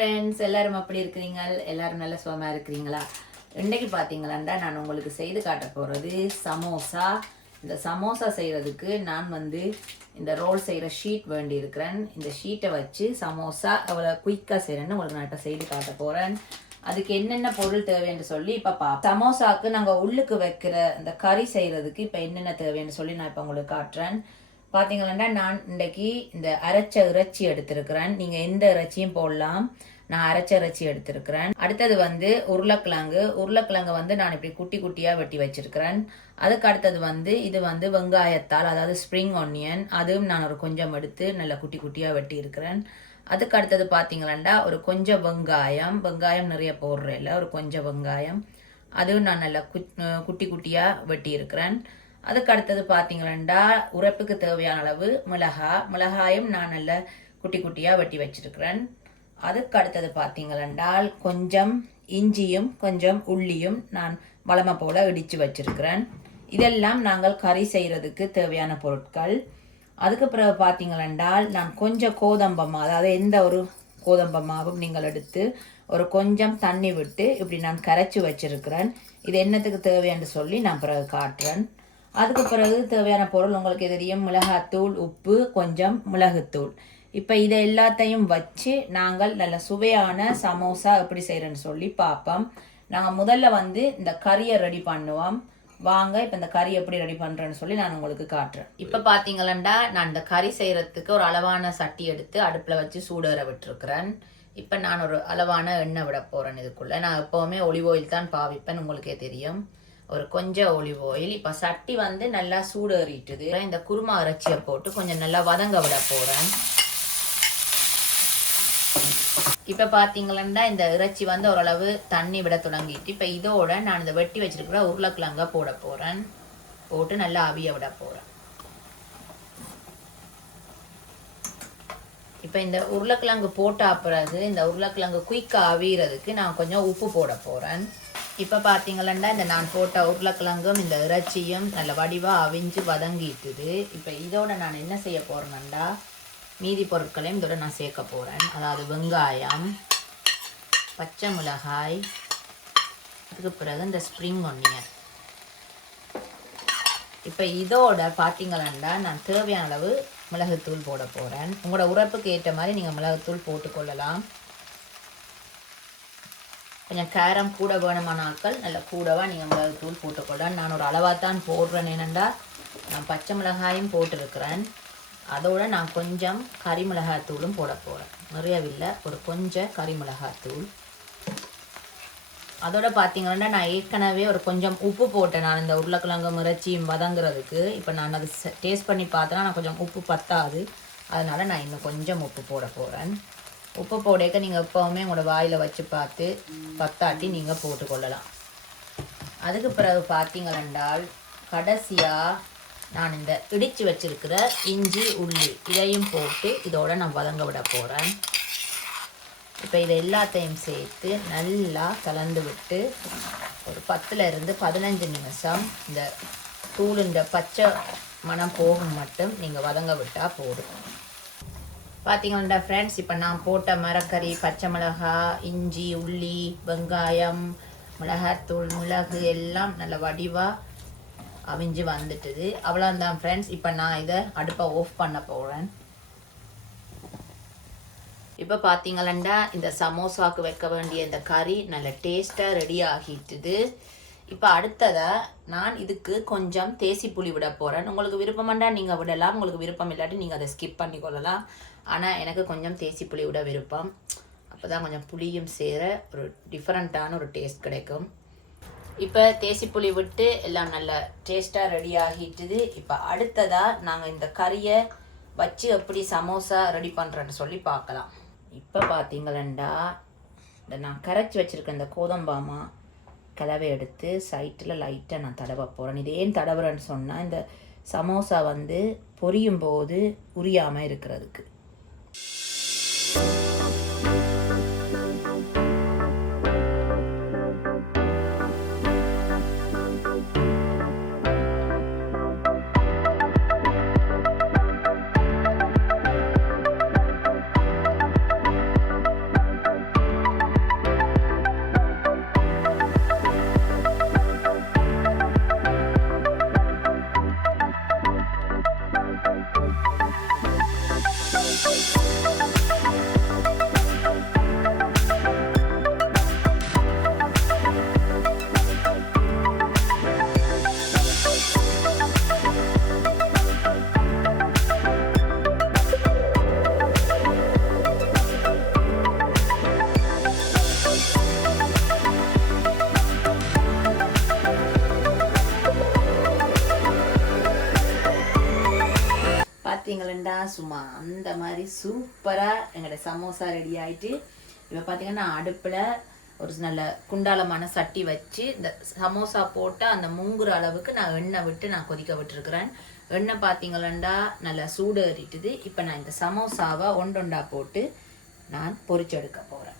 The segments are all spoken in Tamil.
ஃப்ரெண்ட்ஸ், எல்லாரும் அப்படி இருக்கிறீங்க? எல்லாரும் நல்ல சுகமா இருக்கிறீங்களா? இன்னைக்கு பார்த்தீங்களாண்டா நான் உங்களுக்கு செய்து காட்ட போகிறது சமோசா. இந்த சமோசா செய்கிறதுக்கு நான் இந்த ரோல் செய்கிற ஷீட் வேண்டி இருக்கிறேன். இந்த ஷீட்டை வச்சு சமோசா அவ்வளோ குயிக்காக செய்கிறேன்னு உங்களுக்கு நான் இப்போ செய்து காட்ட போகிறேன். அதுக்கு என்னென்ன பொருள் தேவைன்னு சொல்லி இப்போ சமோசாவுக்கு நாங்கள் உள்ளுக்கு வைக்கிற இந்த கறி செய்கிறதுக்கு இப்போ என்னென்ன தேவைன்னு சொல்லி நான் இப்போ உங்களுக்கு காட்டுறேன். பார்த்தீங்கன்னா நான் இன்றைக்கி இந்த அரைச்ச இறைச்சி எடுத்திருக்கிறேன். நீங்கள் எந்த இறைச்சியும் போடலாம். நான் அரைச்ச இறைச்சி எடுத்திருக்கிறேன். அடுத்தது உருளைக்கிழங்கு நான் இப்படி குட்டி குட்டியாக வெட்டி வச்சிருக்கிறேன். அதுக்கு அடுத்தது இது வெங்காயத்தால், அதாவது ஸ்ப்ரிங் ஆனியன், அதுவும் நான் ஒரு கொஞ்சம் எடுத்து நல்லா குட்டி குட்டியாக வெட்டி இருக்கிறேன். அதுக்கு அடுத்தது பார்த்தீங்களாண்டா ஒரு கொஞ்சம் வெங்காயம் நிறைய போடுறேன், ஒரு கொஞ்சம் வெங்காயம், அதுவும் நான் நல்லா குட்டி குட்டியாக வெட்டி இருக்கிறேன். அதுக்கு அடுத்தது பார்த்தீங்களா உரைப்புக்கு தேவையான அளவு மிளகாயும் நான் நல்ல குட்டி குட்டியாக வெட்டி வச்சிருக்கிறேன். அதுக்கு அடுத்தது பார்த்தீங்களென்றால் கொஞ்சம் இஞ்சியும் கொஞ்சம் உள்ளியும் நான் வளமை போல இடித்து வச்சிருக்கிறேன். இதெல்லாம் நாங்கள் கறி செய்கிறதுக்கு தேவையான பொருட்கள். அதுக்கு பிறகு பார்த்தீங்களென்றால் நான் கொஞ்சம் கோதம்பமா, அதாவது எந்த ஒரு கோதம்பமாவும் நீங்கள் எடுத்து ஒரு கொஞ்சம் தண்ணி விட்டு இப்படி நான் கரைச்சி வச்சிருக்கிறேன். இது என்னத்துக்கு தேவைன்னு சொல்லி நான் பிறகு காட்டுறேன். அதுக்கு பிறகு தேவையான பொருள் உங்களுக்கு தெரியும், மிளகாத்தூள், உப்பு, கொஞ்சம் மிளகுத்தூள். இப்போ இதை எல்லாத்தையும் வச்சு நாங்கள் நல்ல சுவையான சமோசா எப்படி செய்கிறேன்னு சொல்லி பார்ப்போம். நாங்கள் முதல்ல இந்த கறியை ரெடி பண்ணுவோம். வாங்க இப்போ இந்த கறி எப்படி ரெடி பண்ணுறேன்னு சொல்லி நான் உங்களுக்கு காட்டுறேன். இப்போ பார்த்தீங்களா நான் இந்த கறி செய்கிறதுக்கு ஒரு அளவான சட்டி எடுத்து அடுப்பில் வச்சு சூடேற விட்டுருக்குறேன். இப்போ நான் ஒரு அளவான எண்ணெய் விட போகிறேன். இதுக்குள்ளே நான் எப்போவுமே ஒலிவ் ஆயில் தான் பாவிப்பேன், உங்களுக்கே தெரியும். ஒரு கொஞ்சம் ஒலிவ் ஆயில். இப்போ சட்டி நல்லா சூடேறிட்டுது. இந்த குருமா இறைச்சியை போட்டு கொஞ்சம் நல்லா வதங்க விட போகிறேன். இப்போ பார்த்தீங்களா இந்த இறைச்சி ஓரளவு தண்ணி விட தொடங்கிட்டு இப்போ இதோட நான் இந்த வெட்டி வச்சிருக்கிற உருளைக்கிழங்க போட போகிறேன். போட்டு நல்லா அவிய விட போகிறேன். இப்போ இந்த உருளைக்கிழங்கு போட்ட பிறகு இந்த உருளைக்கிழங்கு குயிக்காக அவியறதுக்கு நான் கொஞ்சம் உப்பு போட போகிறேன். இப்போ பார்த்தீங்களா இந்த நான் போட்ட உருளைக்கிழங்கும் இந்த இறைச்சியும் நல்ல வடிவாக அவிஞ்சு வதங்கிட்டுது. இப்போ இதோட நான் என்ன செய்ய போகிறேன்னா மீதி பொருட்களையும் இதோட நான் சேர்க்க போகிறேன். அதாவது வெங்காயம், பச்சை மிளகாய், அதுக்கு பிறகு இந்த ஸ்ப்ரிங் ஆனியன். இப்போ இதோட பார்த்தீங்களா நான் தேவையான அளவு மிளகுத்தூள் போட போகிறேன். உங்களோட உரைப்புக்கு ஏற்ற மாதிரி நீங்கள் மிளகுத்தூள் போட்டுக்கொள்ளலாம். கொஞ்சம் காரம் கூட வேணுமான ஆட்கள் நல்ல கூடவா நீங்கள் மிளகுத்தூள் போட்டுக்கொள்ளலாம். நான் ஒரு அளவாக தான் போடுறேன். என்னென்னா நான் பச்சை மிளகாயும் போட்டிருக்கிறேன். அதோடு நான் கொஞ்சம் கறி மிளகாத்தூளும் போட போகிறேன். நிறையவில்லை, ஒரு கொஞ்சம் கறி மிளகாத்தூள். அதோட பார்த்தீங்கன்னா நான் ஏற்கனவே ஒரு கொஞ்சம் உப்பு போட்டேன். நான் இந்த உருளைக்கிழங்கு இறைச்சியும் வதங்குறதுக்கு. இப்போ நான் அது டேஸ்ட் பண்ணி பார்த்தேன்னா நான் கொஞ்சம் உப்பு பத்தாது. அதனால் நான் இன்னும் கொஞ்சம் உப்பு போட போகிறேன். உப்பு போடக்க நீங்கள் எப்போவுமே உங்களோட வாயில் வச்சு பார்த்து பத்தாட்டி நீங்கள் போட்டுக்கொள்ளலாம். அதுக்கு பிறகு பார்த்தீங்களென்றால் கடைசியாக நான் இந்த இடித்து வச்சிருக்கிற இஞ்சி, உள்ளி இதையும் போட்டு இதோட நான் வதங்க விட போகிறேன். இப்போ இதை எல்லாத்தையும் சேர்த்து நல்லா கலந்து விட்டு ஒரு 10 to 15 நிமிஷம் இந்த தூளுண்ட பச்சை மணம் போகும் மட்டும் நீங்கள் வதங்க விட்டால் போதும். பார்த்தீங்கன்னா ஃப்ரெண்ட்ஸ், இப்போ நான் போட்ட மரக்கறி, பச்சை மிளகாய், இஞ்சி, உள்ளி, வெங்காயம், மிளகாத்தூள், மிளகு எல்லாம் நல்ல வடிவாக அவிஞ்சு வந்துட்டுது. அவ்வளோதான் ஃப்ரெண்ட்ஸ். இப்போ நான் இதை அடுப்பை ஆஃப் பண்ண போகிறேன். இப்போ பார்த்தீங்களா இந்த சமோசாவுக்கு வைக்க வேண்டிய இந்த கறி நல்ல டேஸ்ட்டாக ரெடி ஆகிட்டுது. இப்போ அடுத்ததாக நான் இதுக்கு கொஞ்சம் தேசி புளி விட போகிறேன். உங்களுக்கு விருப்பமாண்டா நீங்கள் விடலாம், உங்களுக்கு விருப்பம் இல்லாட்டி நீங்கள் அதை ஸ்கிப் பண்ணி கொள்ளலாம். ஆனால் எனக்கு கொஞ்சம் தேசி புளி விட விருப்பம். அப்போ தான் கொஞ்சம் புளியும் சேர ஒரு டிஃப்ரெண்ட்டான ஒரு டேஸ்ட் கிடைக்கும். இப்போ தேசி புளி விட்டு எல்லாம் நல்ல டேஸ்ட்டாக ரெடி ஆகிட்டுது. இப்போ அடுத்ததாக நாங்கள் இந்த கறியை வச்சு எப்படி சமோசா ரெடி பண்ணுறேன்னு சொல்லி பார்க்கலாம். இப்போ பார்த்தீங்களா இந்த நான் கரைச்சி வச்சுருக்கேன் இந்த கோதம்பாமா கலவை எடுத்து சைட்டில் லைட்டாக நான் தடவை போகிறேன். இது ஏன் தடவுறேன்னு சொன்னால் இந்த சமோசா பொரியும் போது உரியாமல் இருக்கிறதுக்கு. பார்த்தீங்களா சும்மா அந்த மாதிரி சூப்பராக எங்களோட சமோசா ரெடி ஆகிட்டு இப்போ பார்த்தீங்கன்னா அடுப்பில் ஒரு நல்ல குண்டாலமான சட்டி வச்சு இந்த சமோசா போட்டு அந்த முங்குற அளவுக்கு நான் எண்ணெய் விட்டு நான் கொதிக்க விட்டுருக்குறேன். எண்ணெய் பார்த்தீங்களா நல்லா சூடு ஏறிட்டுது. இப்போ நான் இந்த சமோசாவை ஒண்டொண்டா போட்டு நான் பொரிச்செடுக்க போகிறேன்.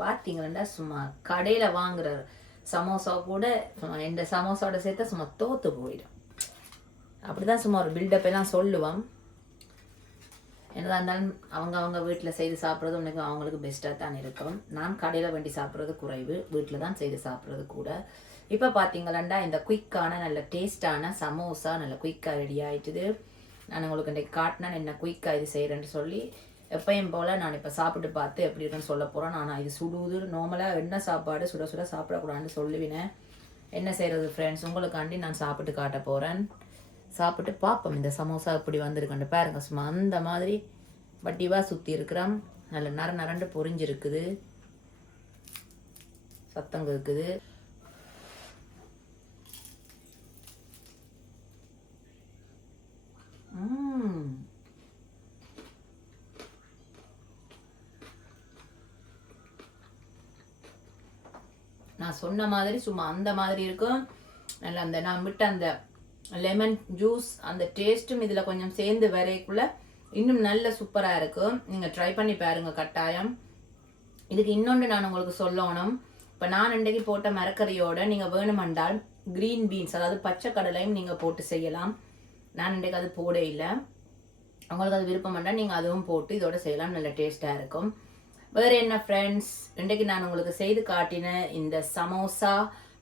பார்த்தீங்களா சும்மா கடையில் வாங்குற சமோசா கூட இந்த சமோசாவோட சேர்த்தா சும்மா தோத்து போயிடும். அப்படிதான் சும்மா ஒரு பில்டப் எல்லாம் சொல்லுவோம். என்னதான் இருந்தாலும் அவங்க வீட்டில் செய்து சாப்பிட்றது உனக்கு அவங்களுக்கு பெஸ்ட்டாக தான் இருக்கும். நான் கடையில் வேண்டி சாப்பிட்றது குறைவு, வீட்டில் தான் செய்து சாப்பிட்றது கூட. இப்போ பார்த்தீங்களாண்டா இந்த குயிக்கான நல்ல டேஸ்டான சமோசா நல்ல குயிக்காக ரெடி ஆகிட்டுது. நான் உங்களுக்கு இன்றைக்கு காட்டினா என்ன குயிக்காக இது செய்கிறேன்னு சொல்லி எப்பயும் போல் நான் இப்போ சாப்பிட்டு பார்த்து எப்படி இருக்குன்னு சொல்ல போகிறேன். நான் இது சுடுவது நார்மலாக என்ன சாப்பாடு சுட சுட சாப்பிடக்கூடாதுன்னு சொல்லுவினேன். என்ன செய்கிறது ஃப்ரெண்ட்ஸ், உங்களுக்காண்டி நான் சாப்பிட்டு காட்ட போகிறேன். சாப்பிட்டு பார்ப்போம் இந்த சமோசா இப்படி வந்திருக்கேன் பாருங்க. சும்மா அந்த மாதிரி வட்டிவாக சுற்றி இருக்கிறோம். நல்ல நரண்டு பொரிஞ்சிருக்குது, சத்தங்க இருக்குது. நான் சொன்ன மாதிரி சும்மா அந்த மாதிரி இருக்கும். நல்லா அந்த நான் விட்ட அந்த லெமன் ஜூஸ் அந்த டேஸ்ட்டும் இதில் கொஞ்சம் சேர்ந்து வரைக்குள்ள இன்னும் நல்ல சூப்பராக இருக்கும். நீங்கள் ட்ரை பண்ணி பாருங்க கட்டாயம். இதுக்கு இன்னொன்று நான் உங்களுக்கு சொல்லணும். இப்போ நான் இன்றைக்கு போட்ட மரக்கறியோட நீங்கள் வேணுமென்றால் க்ரீன் பீன்ஸ் அதாவது பச்சை கடலையும் நீங்கள் போட்டு செய்யலாம். நான் இன்றைக்கு அது போட இல்லை. உங்களுக்கு அது விருப்பம் வேண்டாம் நீங்கள் அதுவும் போட்டு இதோட செய்யலாம், நல்ல டேஸ்ட்டாக இருக்கும். வேறு என்ன ஃப்ரெண்ட்ஸ், இன்றைக்கு நான் உங்களுக்கு செய்து காட்டின இந்த சமோசா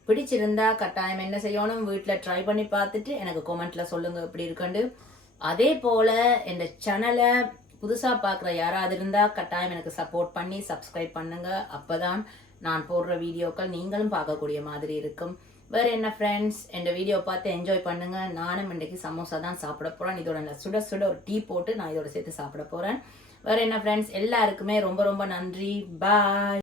பிடிச்சிருந்தா கட்டாயம் என்ன செய்யணும், வீட்டில் ட்ரை பண்ணி பார்த்துட்டு எனக்கு கமெண்ட்டில் சொல்லுங்கள் எப்படி இருக்குண்டு. அதே போல் இந்த சேனலை புதுசாக பார்க்குற யாராவது இருந்தால் கட்டாயம் எனக்கு சப்போர்ட் பண்ணி சப்ஸ்கிரைப் பண்ணுங்கள். அப்போ தான் நான் போடுற வீடியோக்கள் நீங்களும் பார்க்கக்கூடிய மாதிரி இருக்கும். வேறு என்ன ஃப்ரெண்ட்ஸ், இந்த வீடியோ பார்த்து என்ஜாய் பண்ணுங்கள். நானும் இன்றைக்கு சமோசா தான் சாப்பிட போகிறேன். இதோட நான் சுட சுட ஒரு டீ போட்டு நான் இதோட சேர்த்து சாப்பிட போகிறேன். வேறு என்ன ஃப்ரெண்ட்ஸ், எல்லாருக்குமே ரொம்ப ரொம்ப நன்றி. பாய்.